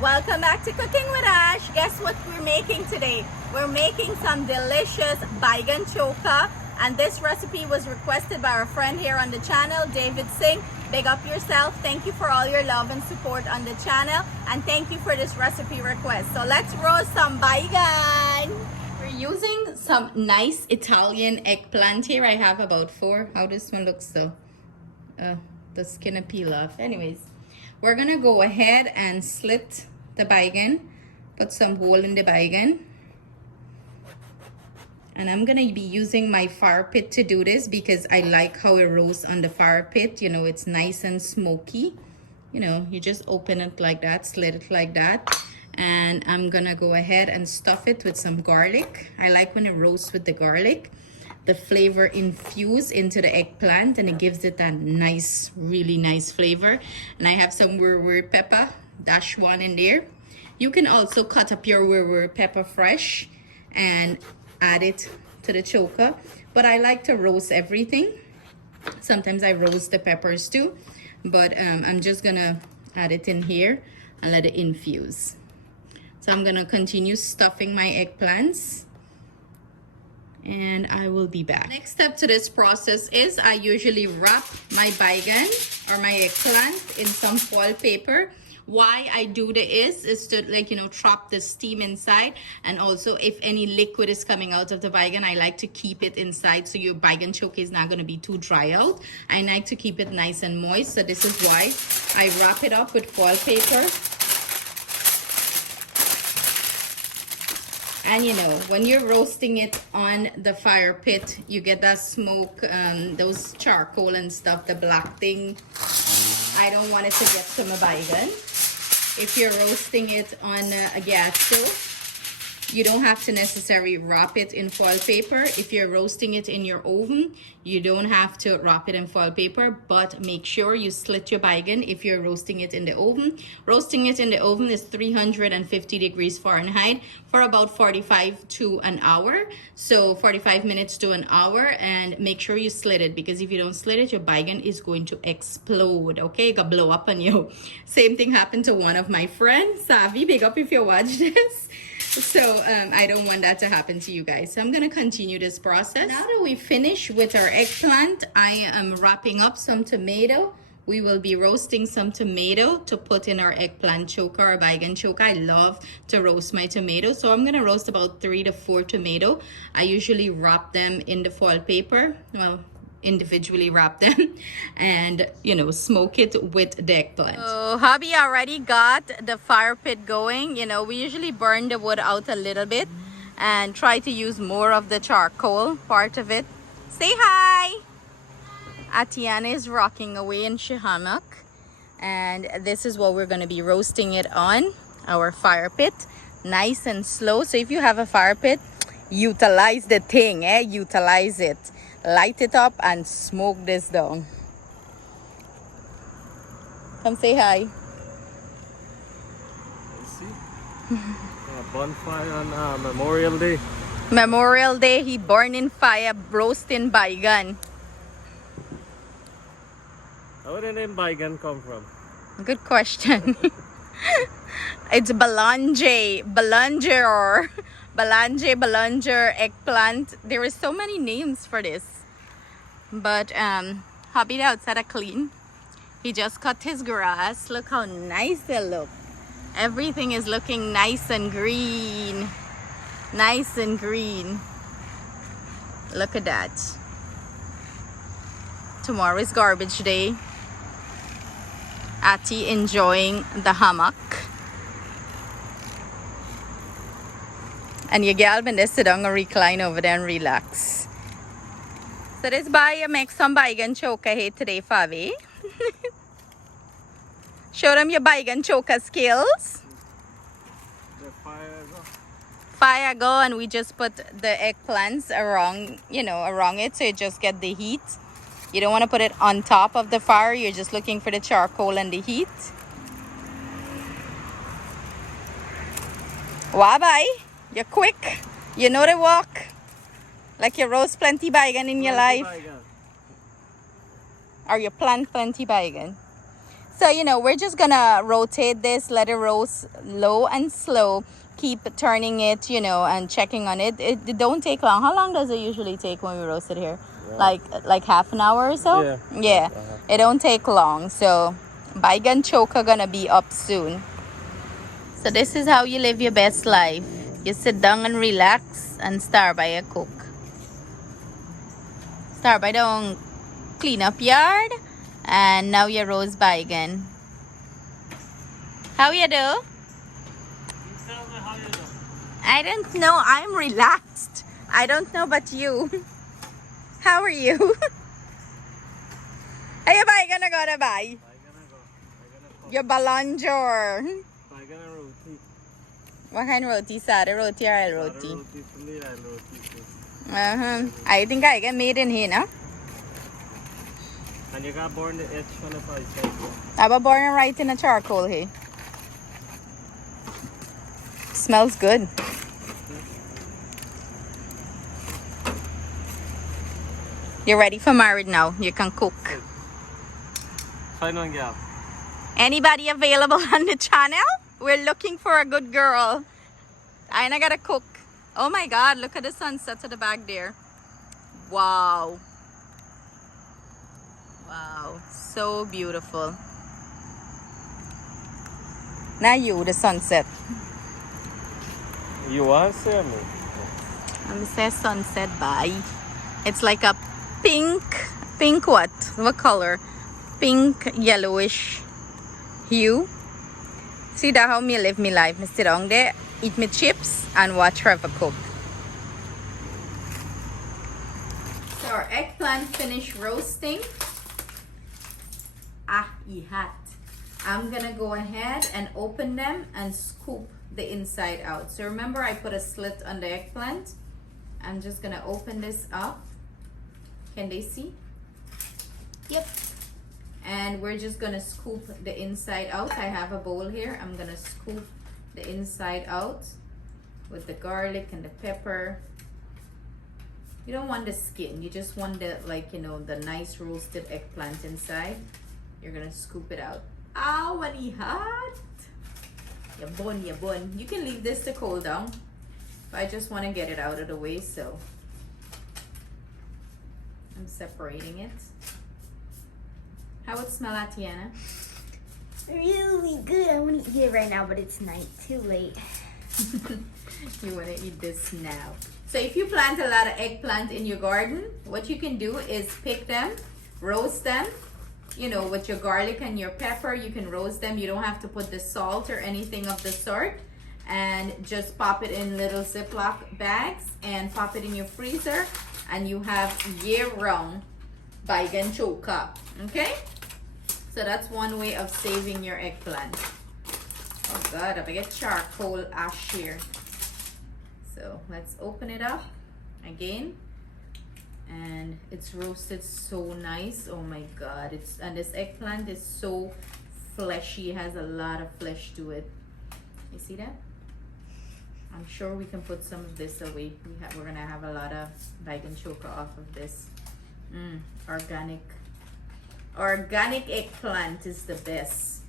Welcome back to Cooking with Ash. Guess what we're making today? We're making some delicious baigan choka, and this recipe was requested by our friend here on the channel, David Singh. Big up yourself. Thank you for all your love and support on the channel, and thank you for this recipe request. So let's roast some baigan. We're using some nice Italian eggplant here. I have about 4. How this one looks though? The skin will peel off. Anyways, we're gonna go ahead and slit the baigan, put some hole in the baigan, and I'm gonna be using my fire pit to do this because I like how it roasts on the fire pit. You know, it's nice and smoky. You know, you just open it like that, slit it like that, and I'm gonna go ahead and stuff it with some garlic. I like when it roasts with the garlic. The flavor infused into the eggplant, and it gives it that nice, really nice flavor. And I have some Wiri Wiri pepper, -1 in there. You can also cut up your Wiri Wiri pepper fresh and add it to the choka, but I like to roast everything. Sometimes I roast the peppers too, but I'm just gonna add it in here and let it infuse. So I'm gonna continue stuffing my eggplants, and I will be back. Next step to this process is I usually wrap my baigan or my eggplant in some foil paper. Why I do this is to, like, you know, trap the steam inside, and also if any liquid is coming out of the baigan, I like to keep it inside so your baigan choka is not going to be too dry out. I like to keep it nice and moist, so this is why I wrap it up with foil paper. And you know, when you're roasting it on the fire pit, you get that smoke, those charcoal and stuff, the black thing. I don't want it to get to my baigan. If you're roasting it on a gas stove, you don't have to necessarily wrap it in foil paper. If you're roasting it in your oven, you don't have to wrap it in foil paper, but make sure you slit your baigan if you're roasting it in the oven. Roasting it in the oven is 350 degrees Fahrenheit for about 45 to an hour. So 45 minutes to an hour, and make sure you slit it, because if you don't slit it, your baigan is going to explode, okay? It could blow up on you. Same thing happened to one of my friends, Savi. Big up if you watch this. So I don't want that to happen to you guys. So I'm going to continue this process. Now that we finish with our eggplant, I am wrapping up some tomato. We will be roasting some tomato to put in our eggplant choka or baigan choka. I love to roast my tomatoes. So I'm going to roast about 3 to 4 tomato. I usually wrap them in the foil paper. Well, individually wrap them, and you know, smoke it with the eggplant. So hubby already got the fire pit going. You know, we usually burn the wood out a little bit and try to use more of the charcoal part of it. Say hi. Atiana is rocking away in she hammock, and this is what we're going to be roasting it on our fire pit, nice and slow. So if you have a fire pit, utilize the thing, utilize it. Light it up and smoke this down. Come say hi. See? A bonfire on Memorial Day. Memorial Day, he burning fire, roasting baigan. Where did the name Baigan come from? Good question. It's belanger, eggplant. There is so many names for this, but hubby the outside are clean. He just cut his grass. Look how nice they look. Everything is looking nice and green. Nice and green. Look at that. Tomorrow is garbage day. Ati enjoying the hammock. And your gal been there sit down and recline over there and relax. So this buyer make some baigan choka here today, Favi. Show them your baigan choka skills. The fire go. Fire go, and we just put the eggplants around, you know, around it, so you just get the heat. You don't want to put it on top of the fire. You're just looking for the charcoal and the heat. Wabai. You're quick. You know the walk. Like you roast plenty baigan in your life. Baigan. Or you plant plenty baigan. So, you know, we're just gonna rotate this, let it roast low and slow. Keep turning it, you know, and checking on it. It don't take long. How long does it usually take when we roast it here? Yeah. Like half an hour or so? Yeah. Yeah. It don't take long. So, Baigan Choka gonna be up soon. So this is how you live your best life. You sit down and relax and start by a cook. Start by doing clean up yard. And now you roast baigan. How you do? Tell me how you do. I don't know. I'm relaxed. I don't know but you. How are you? Are you gonna go to buy? Your balonjor. Baigan roti. What kind of roti? Sada roti or el roti? Roti fully and roti too. I think I get made in here, no? And you got born the edge on the side. I was born right in a charcoal here. Smells good. You're ready for married now. You can cook. Find one girl. Anybody available on the channel? We're looking for a good girl. I gotta cook. Oh my God, look at the sunset at the back there. Wow. Wow, so beautiful. Now you, the sunset. You want to see me? Let me say sunset, bye. It's like a pink what? What color? Pink, yellowish hue. See that how me live me life. Me sit down there, eat me chips, and watch Trevor cook. So our eggplant finished roasting. Hot. I'm gonna go ahead and open them and scoop the inside out. So remember I put a slit on the eggplant. I'm just gonna open this up. Can they see? Yep. And we're just gonna scoop the inside out. I have a bowl here. I'm gonna scoop the inside out with the garlic and the pepper. You don't want the skin. You just want the, like, you know, the nice roasted eggplant inside. You're gonna scoop it out. Ow, when it hot. Your bun. You can leave this to cool down. But I just want to get it out of the way, so I'm separating it. How it smell, Atiana? Really good. I want to eat it right now, but it's night. Too late. You want to eat this now. So if you plant a lot of eggplant in your garden, what you can do is pick them, roast them. You know, with your garlic and your pepper, you can roast them. You don't have to put the salt or anything of the sort. And just pop it in little Ziploc bags and pop it in your freezer. And you have year-round Baigan Choka. Okay? So that's one way of saving your eggplant. Oh God, I get charcoal ash here. So let's open it up again. And it's roasted so nice. Oh my God, and this eggplant is so fleshy. It has a lot of flesh to it. You see that? I'm sure we can put some of this away. We're gonna have a lot of Baigan Choka off of this. Organic eggplant is the best.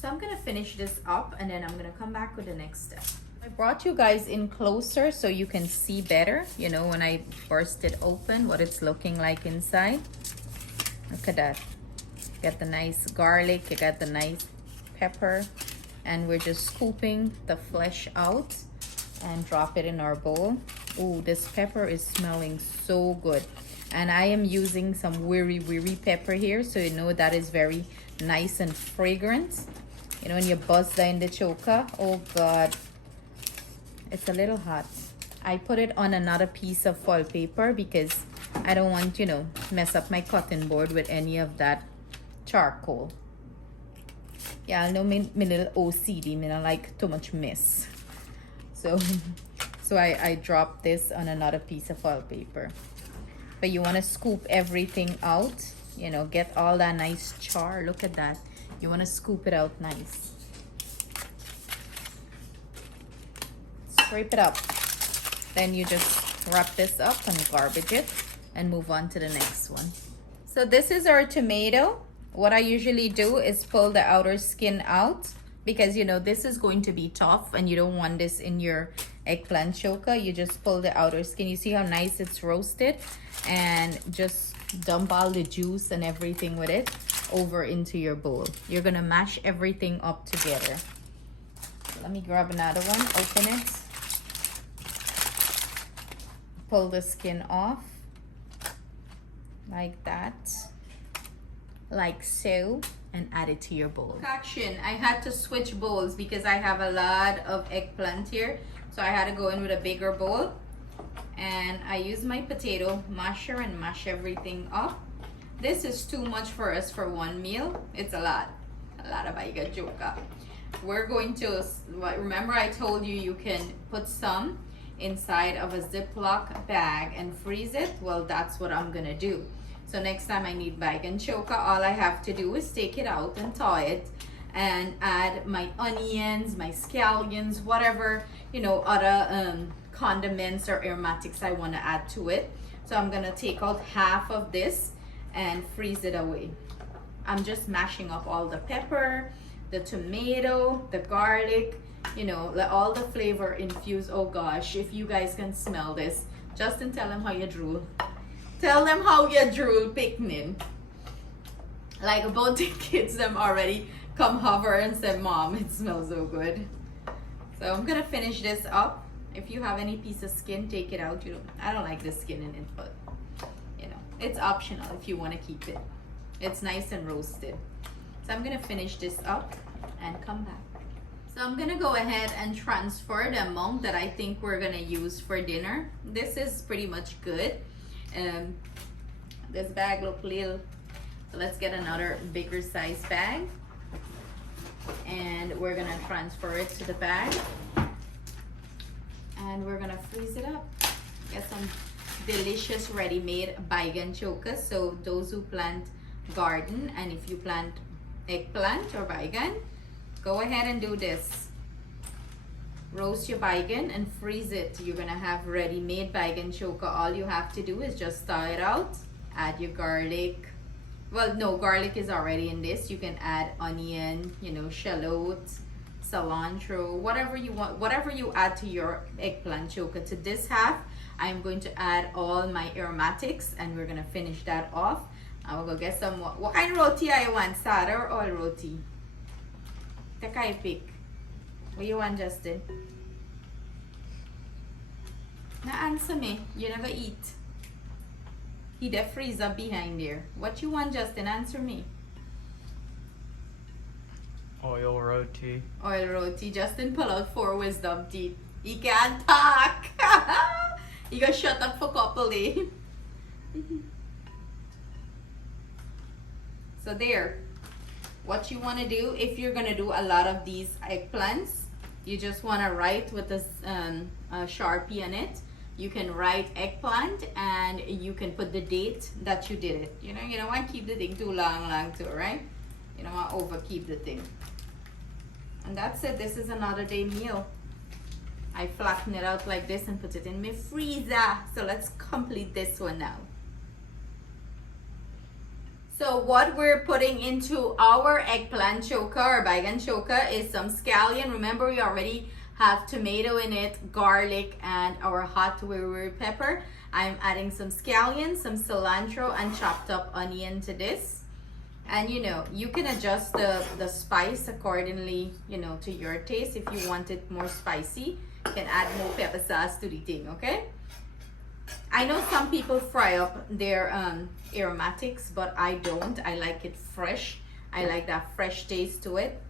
So I'm gonna finish this up and then I'm gonna come back with the next step. I brought you guys in closer so you can see better, you know, when I burst it open, what it's looking like inside. Look at that. You got the nice garlic, you got the nice pepper, and we're just scooping the flesh out and drop it in our bowl. Ooh, this pepper is smelling so good. And I am using some Wiri Wiri pepper here, so you know that is very nice and fragrant. You know, when you buzz down the choka, oh God. It's a little hot. I put it on another piece of foil paper because I don't want, you know, mess up my cutting board with any of that charcoal. Yeah, I know me little OCD, me don't like too much mess. So I dropped this on another piece of foil paper. But you want to scoop everything out, you know, get all that nice char. Look at that. You want to scoop it out nice. Scrape it up. Then you just wrap this up and garbage it and move on to the next one. So this is our tomato. What I usually do is pull the outer skin out because you know this is going to be tough and you don't want this in your eggplant choka. You just pull the outer skin. You see how nice it's roasted, and just dump all the juice and everything with it over into your bowl. You're gonna mash everything up together. Let me grab another one, open it, pull the skin off like that, like so, and add it to your bowl. Action, I had to switch bowls because I have a lot of eggplant here, so I had to go in with a bigger bowl, and I use my potato masher and mash everything up. This is too much for us for one meal. It's a lot of baigan choka. We're going to, remember I told you you can put some inside of a Ziploc bag and freeze it? Well, that's what I'm gonna do. So next time I need baigan choka, all I have to do is take it out and thaw it and add my onions, my scallions, whatever, you know, other condiments or aromatics I want to add to it. So I'm gonna take out half of this and freeze it away. I'm just mashing up all the pepper, the tomato, the garlic, you know, let all the flavor infuse. Oh gosh, if you guys can smell this. Justin, tell them how you drool. Tell them how you drool picnic. Like about the kids them already come hover and say, Mom, it smells so good. So I'm gonna finish this up. If you have any piece of skin, take it out. I don't like the skin in it, but you know, it's optional if you want to keep it. It's nice and roasted. So I'm gonna finish this up and come back. So I'm gonna go ahead and transfer the amount that I think we're gonna use for dinner. This is pretty much good. This bag look little, so let's get another bigger size bag, and we're gonna transfer it to the bag, and we're gonna freeze it up. Get some delicious ready-made baigan choka. So those who plant garden, and if you plant eggplant or baigan, go ahead and do this. Roast your baigan and freeze it. You're gonna have ready-made baigan choka. All you have to do is just thaw it out, add your garlic. Well, no, garlic is already in this. You can add onion, you know, shallot, cilantro, whatever you want, whatever you add to your eggplant choka. To this half, I'm going to add all my aromatics, and we're gonna finish that off. I will go get some more. What kind of roti I want? Sada or oil roti? Take I pick. What you want, Justin? Now answer me. You never eat. He the freezer behind there. What you want, Justin? Answer me. Oil roti. Oil roti. Justin pull out 4 wisdom teeth. He can't talk. He got shut up for couple days. So there. What you want to do, if you're going to do a lot of these eggplants, you just want to write with a Sharpie on it. You can write eggplant, and you can put the date that you did it. You don't want to keep the thing too long too, right? You don't want to overkeep the thing. And that's it. This is another day meal. I flatten it out like this and put it in my freezer. So let's complete this one now. So what we're putting into our eggplant choka or baigan choka is some scallion. Remember, we already have tomato in it, garlic, and our hot Wiri Wiri pepper. I'm adding some scallion, some cilantro, and chopped up onion to this. And you know, you can adjust the spice accordingly, you know, to your taste. If you want it more spicy, you can add more pepper sauce to the thing, okay? I know some people fry up their aromatics, but I don't. I like it fresh. I like that fresh taste to it.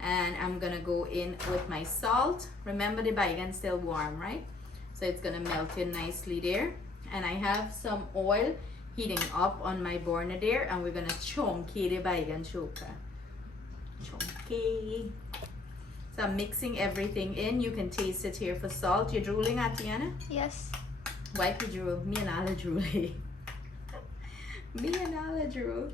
And I'm gonna go in with my salt. Remember, the baigan's still warm, right? So it's gonna melt in nicely there. And I have some oil heating up on my burner there, and we're gonna chunky the baigan choka. Chunky. So I'm mixing everything in. You can taste it here for salt. You're drooling, Atiana? Yes. Wipe your drool. Me and Ala drool. Me and Ala drool.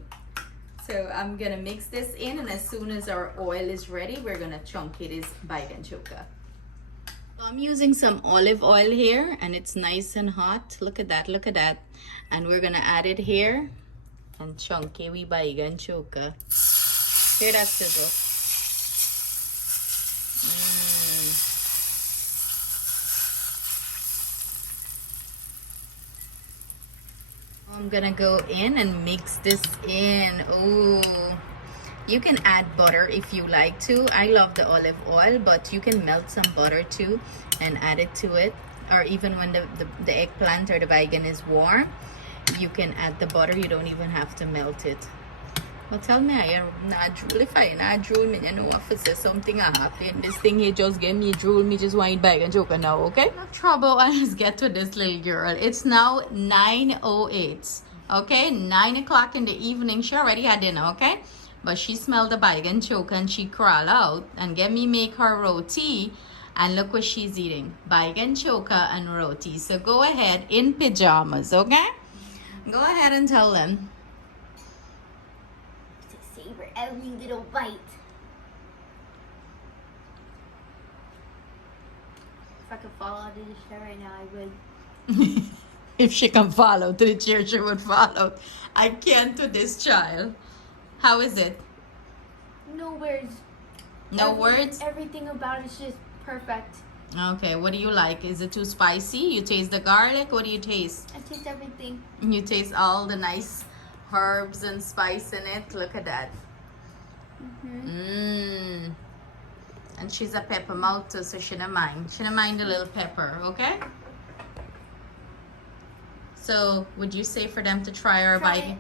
So I'm gonna mix this in, and as soon as our oil is ready, we're gonna chunky this baigan choka. So I'm using some olive oil here, and it's nice and hot. Look at that, look at that. And we're gonna add it here. And chunky wee baigan choka. Hear that sizzle? I'm gonna go in and mix this in. Ooh, you can add butter if you like to. I love the olive oil, but you can melt some butter too and add it to it. Or even when the eggplant or the baigan is warm, you can add the butter. You don't even have to melt it. But tell me, I not drool. If I not drool, me you know if it says something happen. This thing here just gave me drool. Me just want baigan choka now, okay? No trouble. Let's get to this little girl. It's now 9:08. Okay, 9 o'clock in the evening. She already had dinner, okay? But she smelled the baigan choka and she crawl out and get me make her roti. And look what she's eating. Baigan choka and roti. So go ahead in pajamas, okay? Go ahead and tell them. To savor every little bite. If I could fall out of the chair right now, I would. If she can follow to the chair, she would follow. I can't to this child. How is it? No words. No words? Everything about it's just perfect. Okay, what do you like? Is it too spicy? You taste the garlic? What do you taste? I taste everything. You taste all the nice herbs and spice in it. Look at that. And she's a pepper mouth too, so she don't mind. She don't mind the little pepper, okay? So, would you say for them to try our baigan?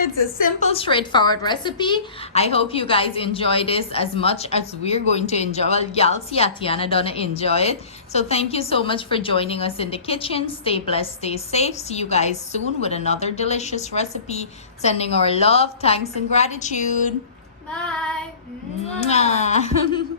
It's a simple, straightforward recipe. I hope you guys enjoy this as much as we're going to enjoy. Well, y'all see Atiana donna enjoy it. So thank you so much for joining us in the kitchen. Stay blessed, stay safe. See you guys soon with another delicious recipe. Sending our love, thanks, and gratitude. Bye. Mwah.